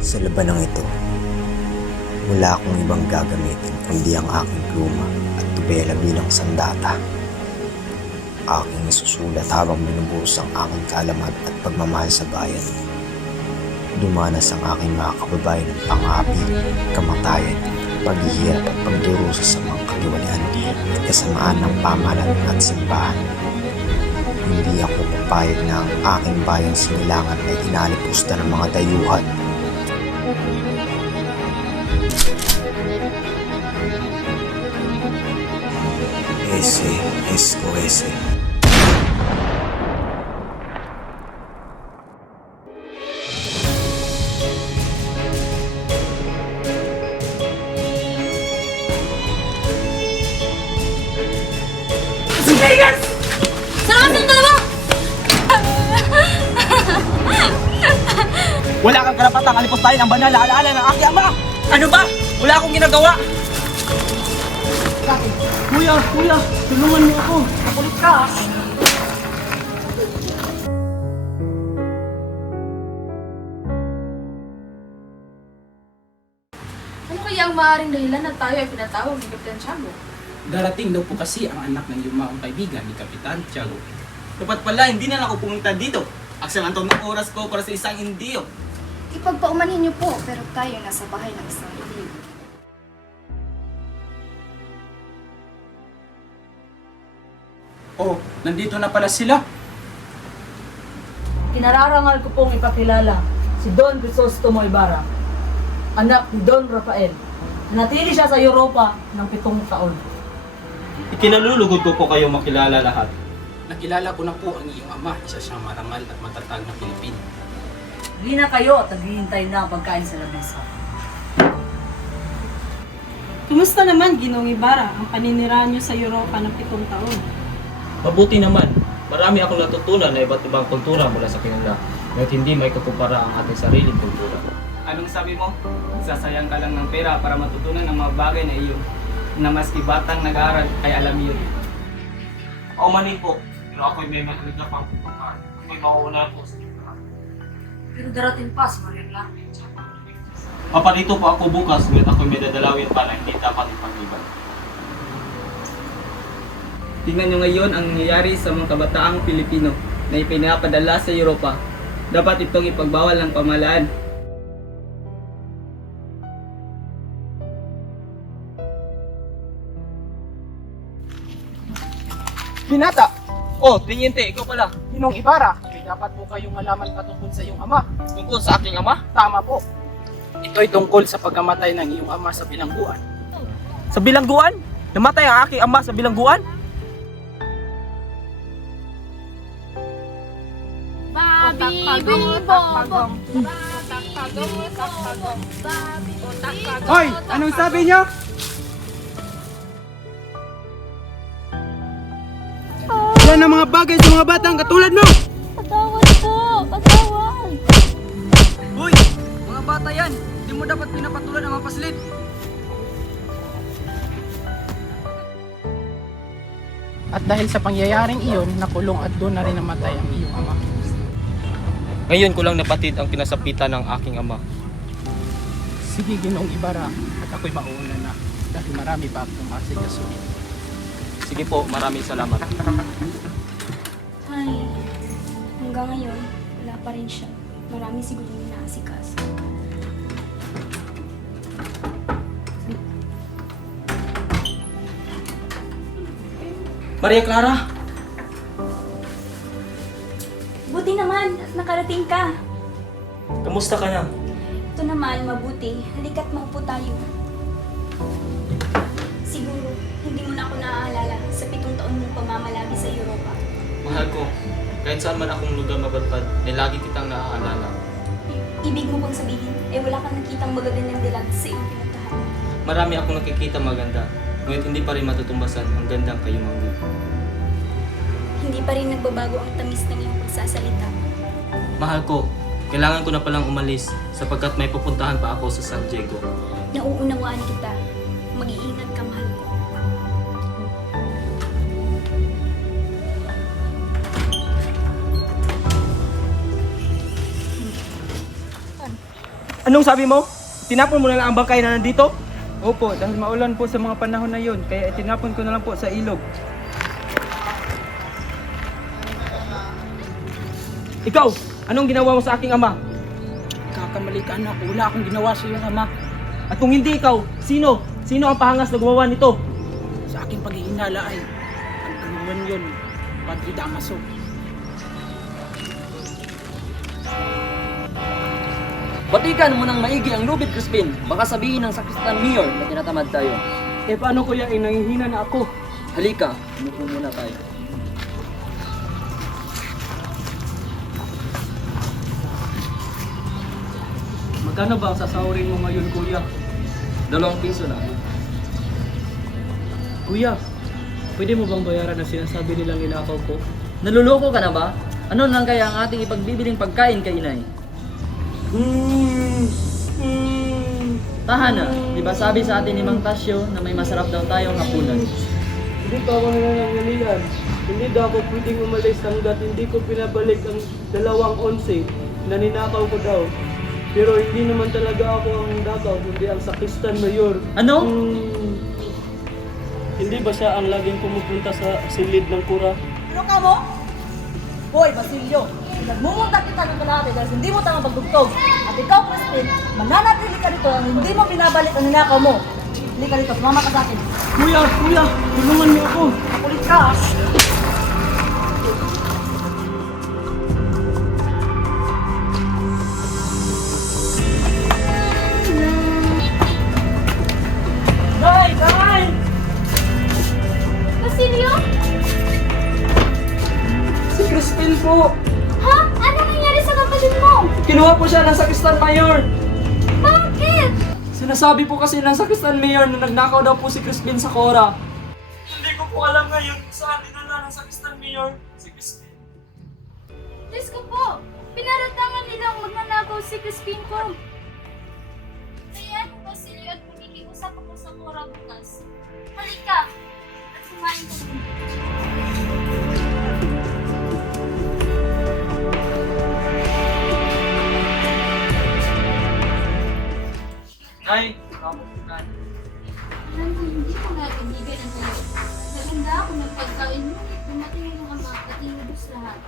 Sa labanang ito, wala akong ibang gagamitin kundi ang aking pluma at tubela bilang sandata. Aking isusulat habang binubuhos ang aking kaalaman at pagmamahal sa bayan. Dumanas ang aking mga kababayan ng pang-api, kamatayan, paghihirap at pagdurusa sa mga katiwalian at kasamaan ng pamahalaan at simbahan. Hindi ako papayag na ang aking bayang sinilangan ay inalipusta ng mga dayuhan. Ese, esko, ese. Vegas! Saan ka dalawa? Wala kang karapatang alipustahin ang banal na alaala ng aking ama! Ano ba? Wala akong ginagawa! Kuya, tulungan mo ako! Nakulit ka! Ano kaya ang maaaring dahilan na tayo ay pinatawag ni Kapitan Tiago? Darating daw po kasi ang anak ng yumaong kaibigan ni Kapitan Tiago. Dapat pala, hindi na ako pumunta dito. Aksang antong ng oras ko para sa isang indiyo. Ipagpaumanhin niyo po, pero tayo nasa bahay ng isang iliw. Oh, nandito na pala sila. Kinararangal ko pong ipakilala si Don Crisostomo Ibarra, anak ni Don Rafael. Natili siya sa Europa ng 7 taon. Ikinalulugod ko po kayo makilala lahat. Nakilala ko na po ang iyong ama. Isa siyang marangal at matatag na Pilipino. Hindi na kayo at naghihintay na ang pagkain sa lamesa. Kumusta naman, Ginoong Ibarra, ang paninirahan niyo sa Europa ng 7 taon? Mabuti naman. Marami akong natutunan na iba't ibang kultura mula sa kanila. Ngunit hindi may kakumpara ang ating sariling kultura. Anong sabi mo? Sasayang ka lang ng pera para matutunan ang mga bagay na iyo na maski batang nag-aaral ay alam yun. Ako manin po, pero ako'y may matuloy na pangkukumpara. May mauuna po sa kanila. Pero darating pa sa Mariela. Paparito po ako bukas, ngunit ako'y may dadalawin pa na hindi dapat ipag-iban. Tingnan nyo ngayon ang nangyayari sa mga kabataang Pilipino na ipinapadala sa Europa. Dapat itong ipagbawal ng pamahalaan. Binata! Oh, Tiniente, ikaw pala. Ginong Ibarra. May dapat po kayong malaman patungkol sa iyong ama. Tungkol sa aking ama, Tama po. Ito ay tungkol sa pagkamatay ng iyong ama sa bilangguan. Sa bilangguan? Namatay ang aking ama sa bilangguan? Babi, bibobong. Hoy! Anong sabi niyo? Yan ang mga bagay sa mga batang katulad mo! Patawad po! Patawad! Hoy! Mga bata yan! Hindi mo dapat pinapatulan ang mga paslit! At dahil sa pangyayaring iyon, nakulong at doon na rin namatay ang iyong ama. ngayon ko lang napatid ang pinasapitan ng aking ama. Sige, Ginoong Ibarra, at ako'y mauna na dahil marami pa akong masigasuhin. Sige po, maraming salamat. Ay, hanggang ngayon, wala pa rin siya. Marami siguro inaasikaso. Maria Clara! Buti naman at nakarating ka. Kamusta ka na? Ito naman, mabuti. Halika't maupo tayo. Siguro, hindi mo na ako naaalala sa 7 taon mong pamamalagi sa Europa. Mahal ko, kahit saan man akong lugar mapadpad, ay lagi kitang naaalala. Ibig mo bang sabihin, wala kang nakitang magagandang dilag sa iyong pinuntahan? Marami akong nakikita maganda, ngunit hindi pa rin matutumbasan ang gandang kayumanggi. Hindi pa rin nagbabago ang tamis ng iyong pagsasalita. Mahal ko, kailangan ko na palang umalis sapagkat may pupuntahan pa ako sa San Diego. Nauunawaan kita. Mag-iingat ka, mahal ko. Anong sabi mo? Tinapon mo na lang ang bangkay na nandito? Opo, dahil maulan po sa mga panahon na yun, kaya itinapon ko na lang po sa ilog. Ikaw, anong ginawa mo sa aking ama? Kakamali ka anak, wala akong ginawa sa iyong ama. At kung hindi ikaw, sino? Sino ang pahangas na gumawa nito? Sa aking paghihinala ay ang kanuman yun, Padre Damaso. Batikan mo ng maigi ang lubid, Crispin. Baka sabihin ng sakristan mayor na tinatamad tayo. Eh paano kuya, nangihina na ako. Halika, umupo muna tayo. Magkano ba ang sasahurin mo ngayon kuya? 2 piso na. Kuya, pwede mo bang bayaran ang sinasabi nilang inakaw ko? Naluloko ka na ba? Ano lang kaya ang ating ipagbibiling pagkain kay inay? Tahan na, di ba sabi sa atin ni Mang Tasyo na may masarap daw tayong hapunan? Hindi pa ako nananangalian. Hindi daw ako pwedeng umalis hanggat hindi ko pinabalik ang 2 na ninakaw ko daw. Pero hindi naman talaga ako ang nakaw, kundi ang sakristan mayor. Ano? Hindi ba siya ang laging pumupunta sa silid ng kura? Ano ka mo? Hoy, Basilio, nagmumunta kita ng kalahati dahil hindi mo tama pagdugtog. At ikaw, Crispin, mananatili ka dito ang hindi mo binabalik ang ninakaw mo. Hindi ka dito, sumama ka sa akin. Kuya, tulungan niyo ako. Kulit ka! Day! Basilio? Si Crispin po! Ha? Ano nangyari sa kapatid mo? Kinuha po siya ng sakristan mayor! Bakit? Sinasabi po kasi ng sakristan mayor na nagnakaw daw po si Crispin sa Cora. Hindi ko po alam ngayon kung saan dinala ng sakristan mayor si Crispin. Diyos ko po, pinaratangan nilang magnanakaw si Crispin ko. Kaya ako, Basilio, at makikiusap ako sa Cora bukas. Halika, at kumain ka muna. Nay, Alam mo, hindi ko nga ibigay ng tayo. Naganda ako ng pagkain, ngunit dumating yung ama at inubos lahat.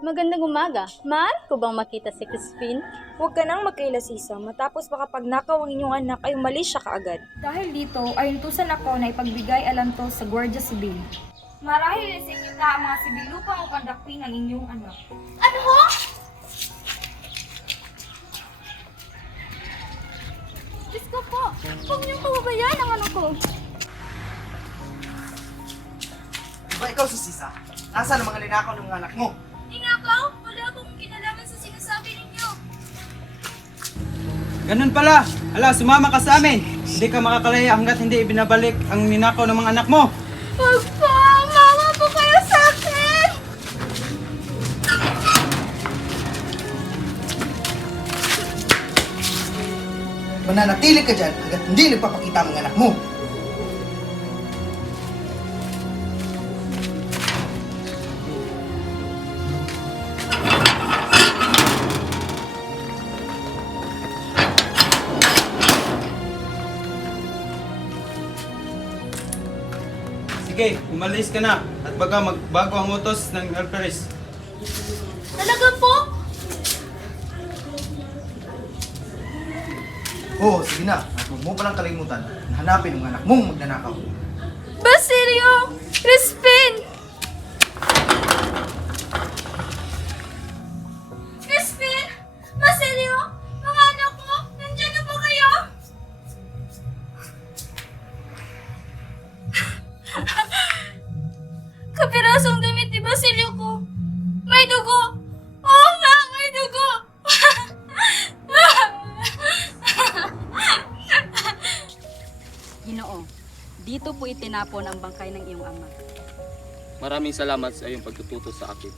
Magandang umaga. Maaari ko bang makita si Crispin? Huwag ka nang magkailasisa matapos baka pag nakaw ang inyong anak ay umalis siya kaagad. Dahil dito ay intusan ako na ipagbigay alanto sa Guardia Civil. Marahil sa inyo na ang mga sibil upang upandakpin ang inyong anak. Ano ho? Diyos ko po, huwag niyong pababayaan ang anak ko. Diba ikaw, Susisa? Nasaan ang mga ninakaw ng mga anak mo? Ingakaw, wala akong kinalaman sa sinasabi ninyo. Ganun pala. Hala, sumama ka sa amin. Hindi ka makakalaya hanggat hindi ibinabalik ang ninakaw ng mga anak mo. Huwag po, mama po kayo sa akin! Mananatili ka dyan hanggat hindi nagpapakita ang mga anak mo. Sige, umalis ka na at baga magbago ang utos ng alferes. Talaga po? Oo, sige na. At huwag mo palang kalimutan na hanapin ang anak mong magnanakaw. Basilio! Crispin! Crispin! Basilio! Mga anak ko! Nandiyan na ba kayo? Kapirasong damit ni Basilio ko. May dugo! Oo nga, may dugo! Ginoo, dito po itinapon ang bangkay ng iyong ama. Maraming salamat sa iyong pagtututo sa akin.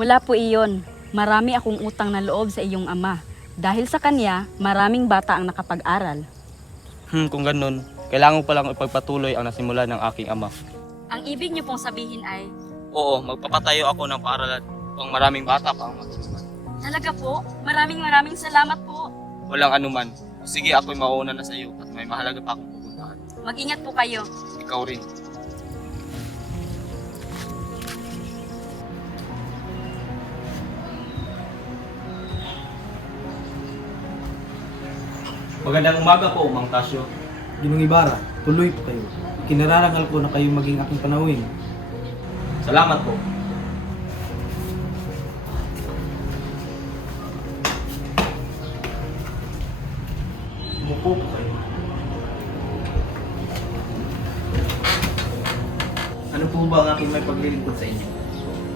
Wala po iyon. Marami akong utang na loob sa iyong ama. Dahil sa kanya, maraming bata ang nakapag-aral. Kung ganun, kailangan ko palang ipagpatuloy ang nasimula ng aking ama. Ang ibig niyo pong sabihin ay, Oo, magpapatayo ako ng paaralan Upang maraming bata pa ang matulungan. Talaga po, maraming salamat po. Walang anuman. Sige, ako'y mauuna na sa iyo at may mahalaga pa akong pupuntahan. Mag-ingat po kayo. Ikaw rin. Magandang umaga po, Mang Tasyo. Ginong Ibarra, tuloy po kayo. Kinararangal ko na kayo maging aking panauhin. Salamat po. Umupo po kayo. Ano po ba ang aking may paglilingkod sa inyo?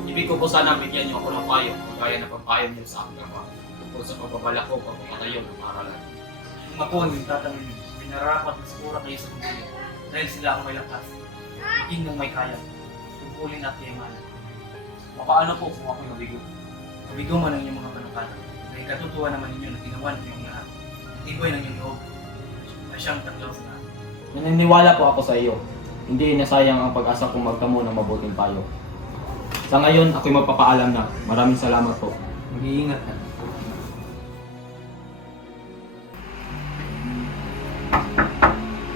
Ibig ko po sana bigyan niyo ako ng payo, kagaya na papayo niyo sa aking ama, tungkol sa pagbabalak ko pagpapatayo ng paralan. Kung ako ang nagtatanong niyo, pinarapat na sigura kayo sa pagkain dahil sila ang may lakas, maging ng may kaya, tungkulin at yaman. Papaano po kung ako'y mabigo? Mabigo man ang inyong mga panukala, dahil katutuwa naman ninyo na ginawa ninyo ang lahat. Tiboy ng inyong loob, ay siyang tatlaw sa lahat. Naniniwala po ako sa iyo. Hindi nasayang ang pag-asa kong magtamo ng mabuting payo. Sa ngayon, ako'y magpapaalam na. Maraming salamat po. Mag-iingat ka.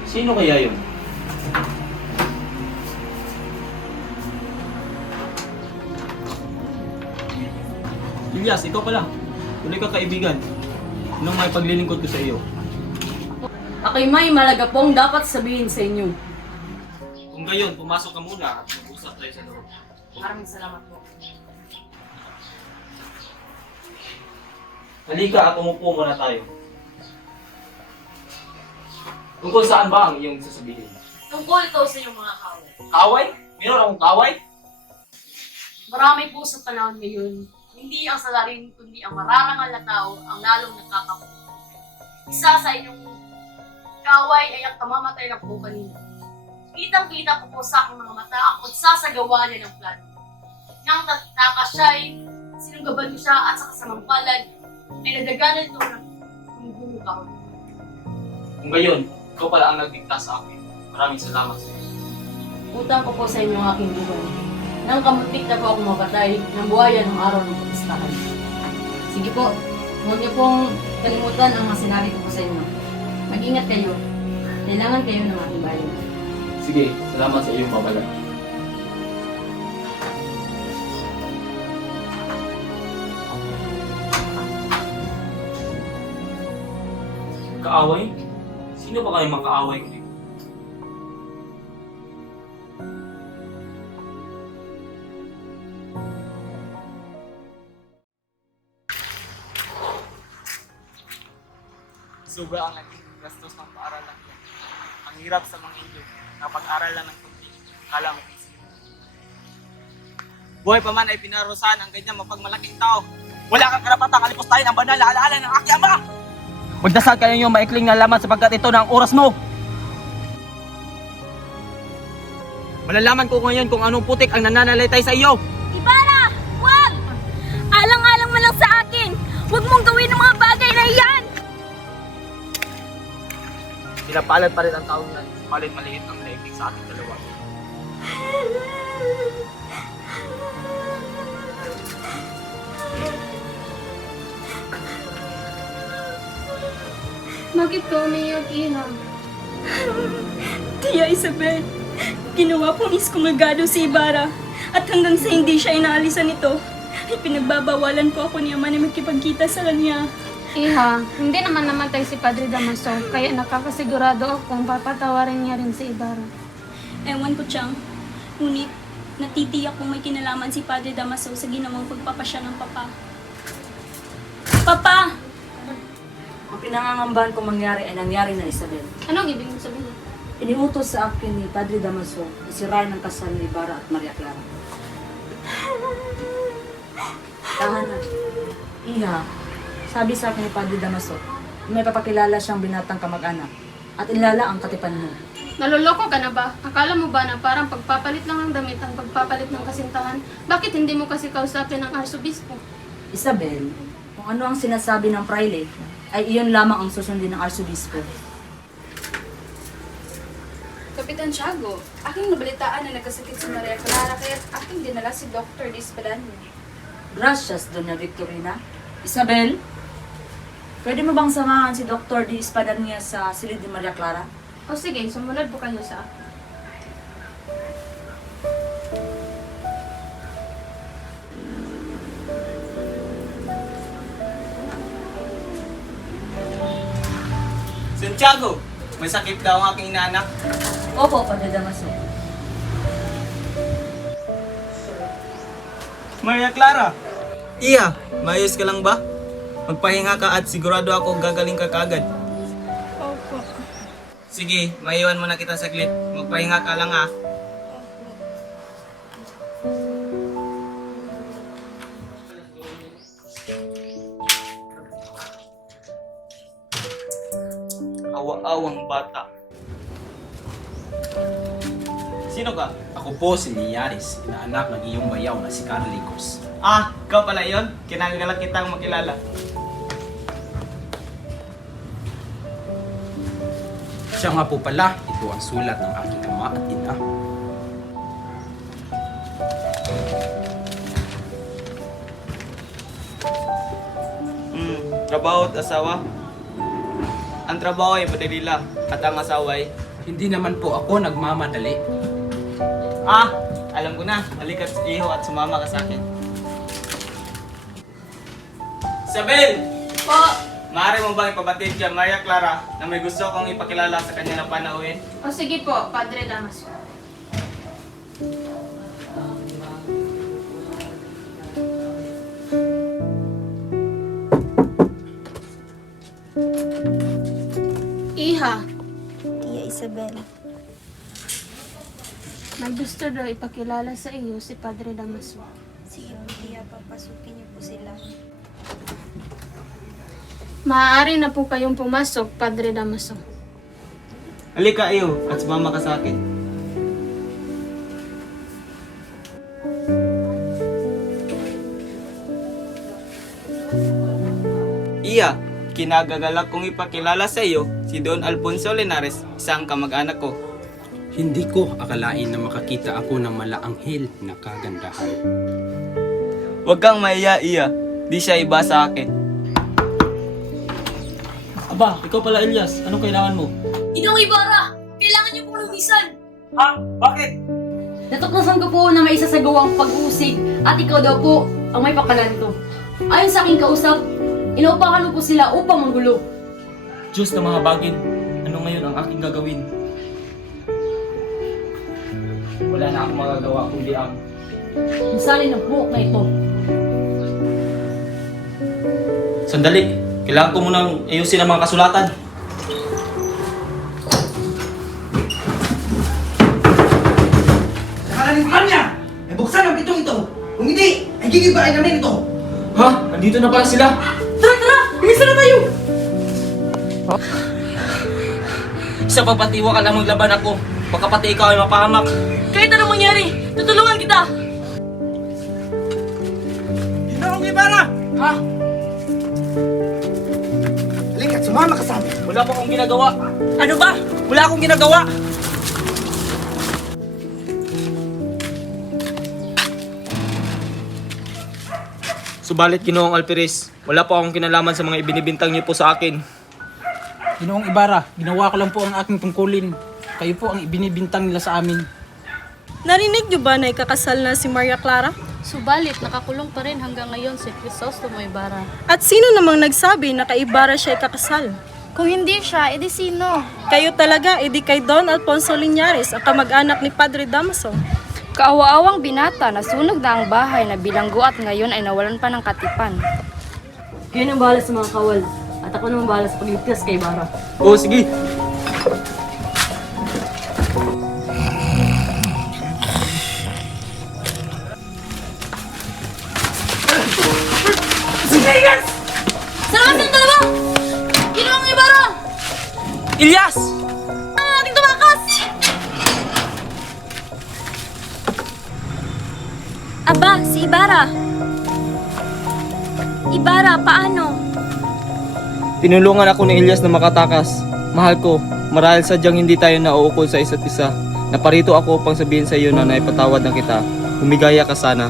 Sino kaya yun? Ilyas, ikaw pala. Tuloy ka kaibigan. Anong may paglilingkod ko sa iyo? Ako'y may malaga pong dapat sabihin sa inyo. Kung gayon, pumasok ka muna at mag-usap tayo sa loob. Maraming salamat po. Halika at umupo muna tayo. Tungkol saan ba ang iyong sasabihin? Tungkol ito sa inyong mga kaway. Kaway? Meron akong kaway? Marami po sa panahon ngayon, hindi ang salarin kundi ang mararangal na tao ang lalong nakakapuno. Isa sa inyong kaway ay ang kamamatay ng po kanina. Kitang-kita ko po sa aking mga mata ang pagsasagawa niya ng plano. Nang tataka siya ay sinunggaban ko siya at sa kasamang palad ay nadaganan ito ng gumugulo kahon. Kung gayon, ikaw pala ang nagdikta sa akin. Maraming salamat sa iyo. Utang ko po sa inyo ang aking buhay. Nang kamuntik na po ako mapatay ng buhayan ng araw ng pagkastahan. Sige po, huwag niyo pong kalimutan ang mga sinabi ko po sa inyo. Mag-ingat kayo. Kailangan kayo ng aking bayan. Sige, salamat sa iyong babala. Kaaway? Sino ba kayo mga kaaway ko dito? Sobra ang naging gastos ng paaralan ko. Ang hirap sa mga inyo na pag-aral lang ng kunti. Kala mo easy. Buhay pa man ay pinarusahan ang ganyan mapagmalaking tao. Wala kang karapatang kalipustahin ang banal na alaala ng aking ama! Magdasal kayo yung maikling nalaman sapagkat ito na ang oras mo! Malalaman ko ngayon kung anong putik ang nananalitay sa iyo! Ibarra! Wag! Alang-alang mo lang sa akin! Huwag mong gawin ang mga bagay na iyan! Pinapalad pa rin ang taong yan. Malit maliit ang naibig sa ating dalawa. Bakit ka umiyak, Iha? Tia Isabel, ginawa pong iskumagado si Ibarra at hanggang sa hindi siya inaalisan nito, ay pinagbabawalan po ako ni Ama na magkipagkita sa kanya. Iha, hindi naman namatay si Padre Damaso, kaya nakakasigurado akong papatawarin niya rin si Ibarra. Ewan ko, Chang. Ngunit, natitiyak kung may kinalaman si Padre Damaso sa ginawang pagpapasya ng Papa. Papa! Ang pinangangambahan kong mangyari ay nangyari na, Isabel. Anong ibig mong sabihin? Iniutos sa akin ni Padre Damaso na sirain ang kasal ni Ibarra at Maria Clara. Tahan na. Iha, sabi sa akin ni Padre Damaso, may papakilala siyang binatang kamag-anak at ilala ang katipan mo. Naloloko ka na ba? Akala mo ba na parang pagpapalit lang ng damit ang pagpapalit ng kasintahan? Bakit hindi mo kasi kausapin ang arsobispo? Isabel, kung ano ang sinasabi ng praile, ay iyon lamang ang susundin ng arsobispo. Kapitan Tiago, aking nabalitaan na nagkasakit si Maria Clara kaya aking dinala si Dr. Diz Padanya. Gracias, Doña Victorina. Isabel, pwede mo bang samahan si Dr. Di Espadania sa silid ni Maria Clara? O sige, sumunod po kayo sa akin. Santiago, may sakit daw ang aking inaanak. Opo, Padre Damaso. Maria Clara! Iya, maayos ka lang ba? Magpahinga ka at sigurado ako gagaling ka kaagad. Opo. Sige, maiwan mo na kita saglit. Magpahinga ka lang ha. Awa-awang bata. Sino ka? Ako po si Niyaris, inaanak ng iyong bayaw na si Carlicos. Ah, ikaw pala yun? Kinagagalak kitang makilala. Siya nga po pala, ito ang sulat ng aking ama at ina. Trabaho at asawa? Ang trabaho ay madali lang at ang asawa ay... Hindi naman po ako nagmamadali. Ah, alam ko na. Halika iho at sumama ka sa akin. Isabel! Po, Maaari mo bang ipabatid dyan, Maria Clara, na may gusto akong ipakilala sa kanya na panauhin? o sige po, Padre Damaso. Iha, Tia Isabel. may gusto daw ipakilala sa iyo si Padre Damaso. Sige po, Tia. Papasukin niyo po sila. Maaari na po kayong pumasok, Padre Damaso. Halika iyo at sumama ka sa akin. Iya, kinagagalak kong ipakilala sa iyo si Don Alfonso Linares, isang kamag-anak ko. Hindi ko akalain na makakita ako ng malaanghel na kagandahan. Huwag kang mahiya, Iya. Di siya iba sa akin. Aba, ikaw pala Elias. Anong kailangan mo? Inong Ibarra! Kailangan niyo pong lumisan! Ha? Bakit? Natuklasan ko po na may isasagawang pag-uusig at ikaw daw po ang may pakalanto. Ayon sa aking kausap, inaupahan mo po sila upang manggulo. Diyos na mga bagin. Ano ngayon ang aking gagawin? Wala na akong magagawa kundi ang Misalin ng buhok na ito. Sandali, kailangan ko munang ayusin ang mga kasulatan. Nakalalimpan niya! Ay buksan ang pitong ito! Kung hindi, ay gigibain namin ito! Ha? Nandito na pala sila? Tara, tara! Bilisan na tayo! Isa pa patiwa ka lang maglaban ako. Baka pati ikaw ay mapahamak. Kahit anong mangyari, tutulungan kita! Ginoong Ibarra! Ha? Halika, sumama ka sa amin! Wala pa akong ginagawa. Ano ba? Wala akong ginagawa. Subalit, Ginoong Alperes, wala po akong kinalaman sa mga ibinibintang niyo po sa akin. Ginoong Ibarra, ginawa ko lang po ang aking tungkulin. Kayo po ang ibinibintang nila sa amin. Narinig niyo ba na ikakasal na si Maria Clara? Subalit, nakakulong pa rin hanggang ngayon si Crisostomo Ibarra. At sino namang nagsabi na kay Ibarra siya ikakasal? Kung hindi siya, edi sino? Kayo talaga, edi kay Don Alfonso Linares, ang kamag-anak ni Padre Damaso. Kaawa-awang binata, nasunog na ang bahay na bilanggo at ngayon ay nawalan pa ng katipan. Kayo nang bahala sa mga kawal. At ako nang bahala sa pagligtas kay Ibarra. Oo, sige. Salamat sa dalawa! Ginoong Ibarra! Ilyas! Ang ating tumakas! Aba, si Ibarra. Ibarra, paano? Tinulungan ako ni Ilyas na makatakas. Mahal ko, marahil sadyang hindi tayo nauukol sa isa't isa. Naparito ako upang sabihin sa iyo na naipatawad na kita. Humigaya ka sana.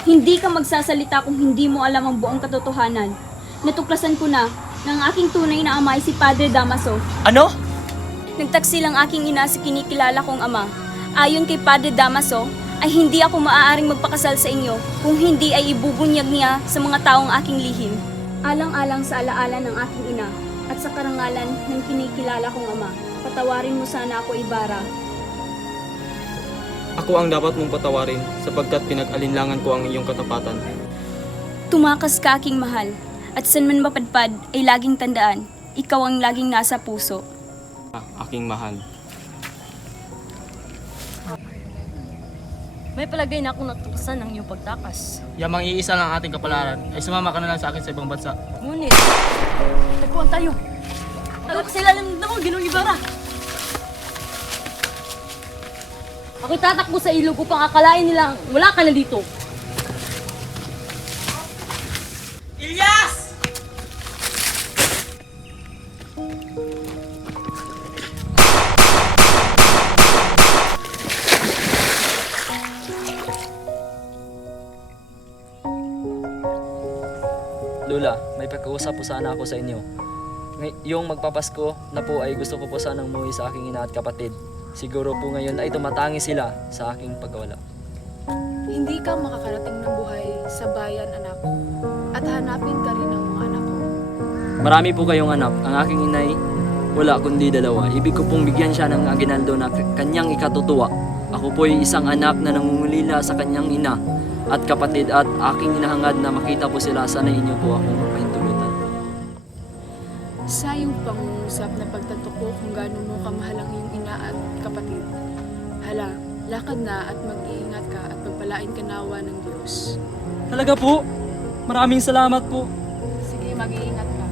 Hindi ka magsasalita kung hindi mo alam ang buong katotohanan. Natuklasan ko na ang aking tunay na ama ay si Padre Damaso. Ano? Nagtaksil ang aking ina sa kinikilala kong ama. Ayon kay Padre Damaso, ay hindi ako maaaring magpakasal sa inyo kung hindi ay ibubunyag niya sa mga taong aking lihim. Alang-alang sa alaala ng aking ina at sa karangalan ng kinikilala kong ama, patawarin mo sana ako, Ibarra. Ako ang dapat mong patawarin sapagkat pinag-alinlangan ko ang iyong katapatan. Tumakas ka, aking mahal, at saan man mapadpad ay laging tandaan, ikaw ang laging nasa puso. Aking mahal. May palagay na akong natuklasan ng iyong pagtakas. Yamang iisa lang ating kapalaran ay sumama ka na lang sa akin sa ibang bansa. Ngunit, tagpuan tayo. Tago sila ng mo, Ginoong Ibarra. Ako'y tatakbo sa ilog upang akalain nila wala ka na dito. Ilyas! Lola, may pagkausap po sana ako sa inyo. Yung magpapasko na po ay gusto ko po sanang umuwi sa aking ina at kapatid. Siguro po ngayon ay tumatangi sila sa aking pagkawala. Hindi ka makakarating ng buhay sa bayan, anak. At hanapin ka rin ng mga anak ko. Marami po kayong anak. Ang aking inay, wala kundi dalawa. Ibig ko pong bigyan siya ng aginaldo na kanyang ikatutuwa. Ako po ay isang anak na nangungulila sa kanyang ina at kapatid at aking hinahangad na makita po sila. Sana inyo po akong magpahintulutan. Sa iyong pangungusap na pagtato ko kung gaano mo kamahal ang iyong ina at kapatid. Hala, lakad na at mag-iingat ka at pagpalain ka nawa ng Diyos. Talaga po? Maraming salamat po. Sige, mag-iingat ka.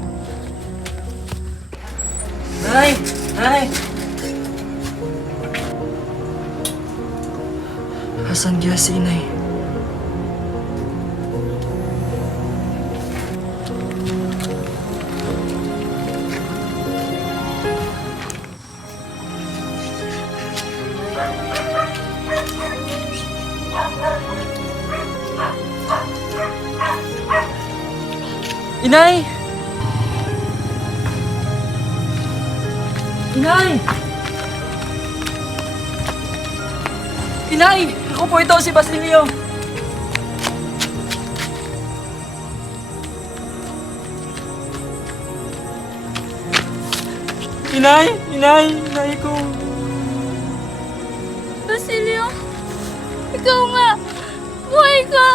Nay! Nay! Asan kaya si inay? Inay! Inay! Inay! Ako po ito, si Basilio! Inay! Inay! Inay ko! Basilio, ikaw nga! Buhay ka!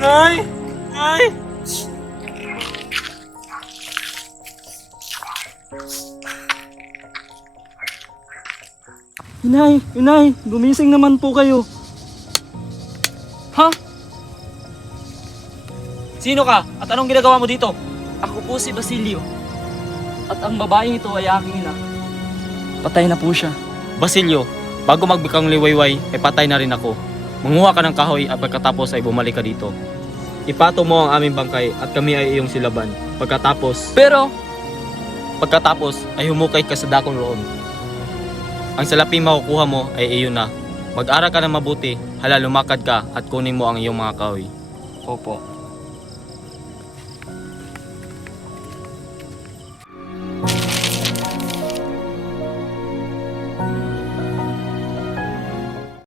Nay! Nay! Inay! Inay! Gumising naman po kayo! Ha? Sino ka? At anong ginagawa mo dito? Ako po si Basilio. At ang babaeng ito ay aking ina. Patay na po siya. Basilio, bago magbikang liwayway, ay patay na rin ako. Manguha ka ng kahoy at pagkatapos ay bumalik ka dito. Ipato mo ang aming bangkay at kami ay iyong silaban. Pagkatapos ay humukay ka sa dakong roon. Ang salaping makukuha mo ay iyon na. Mag-aral ka na mabuti, hala lumakad ka at kunin mo ang iyong mga kahoy. Opo.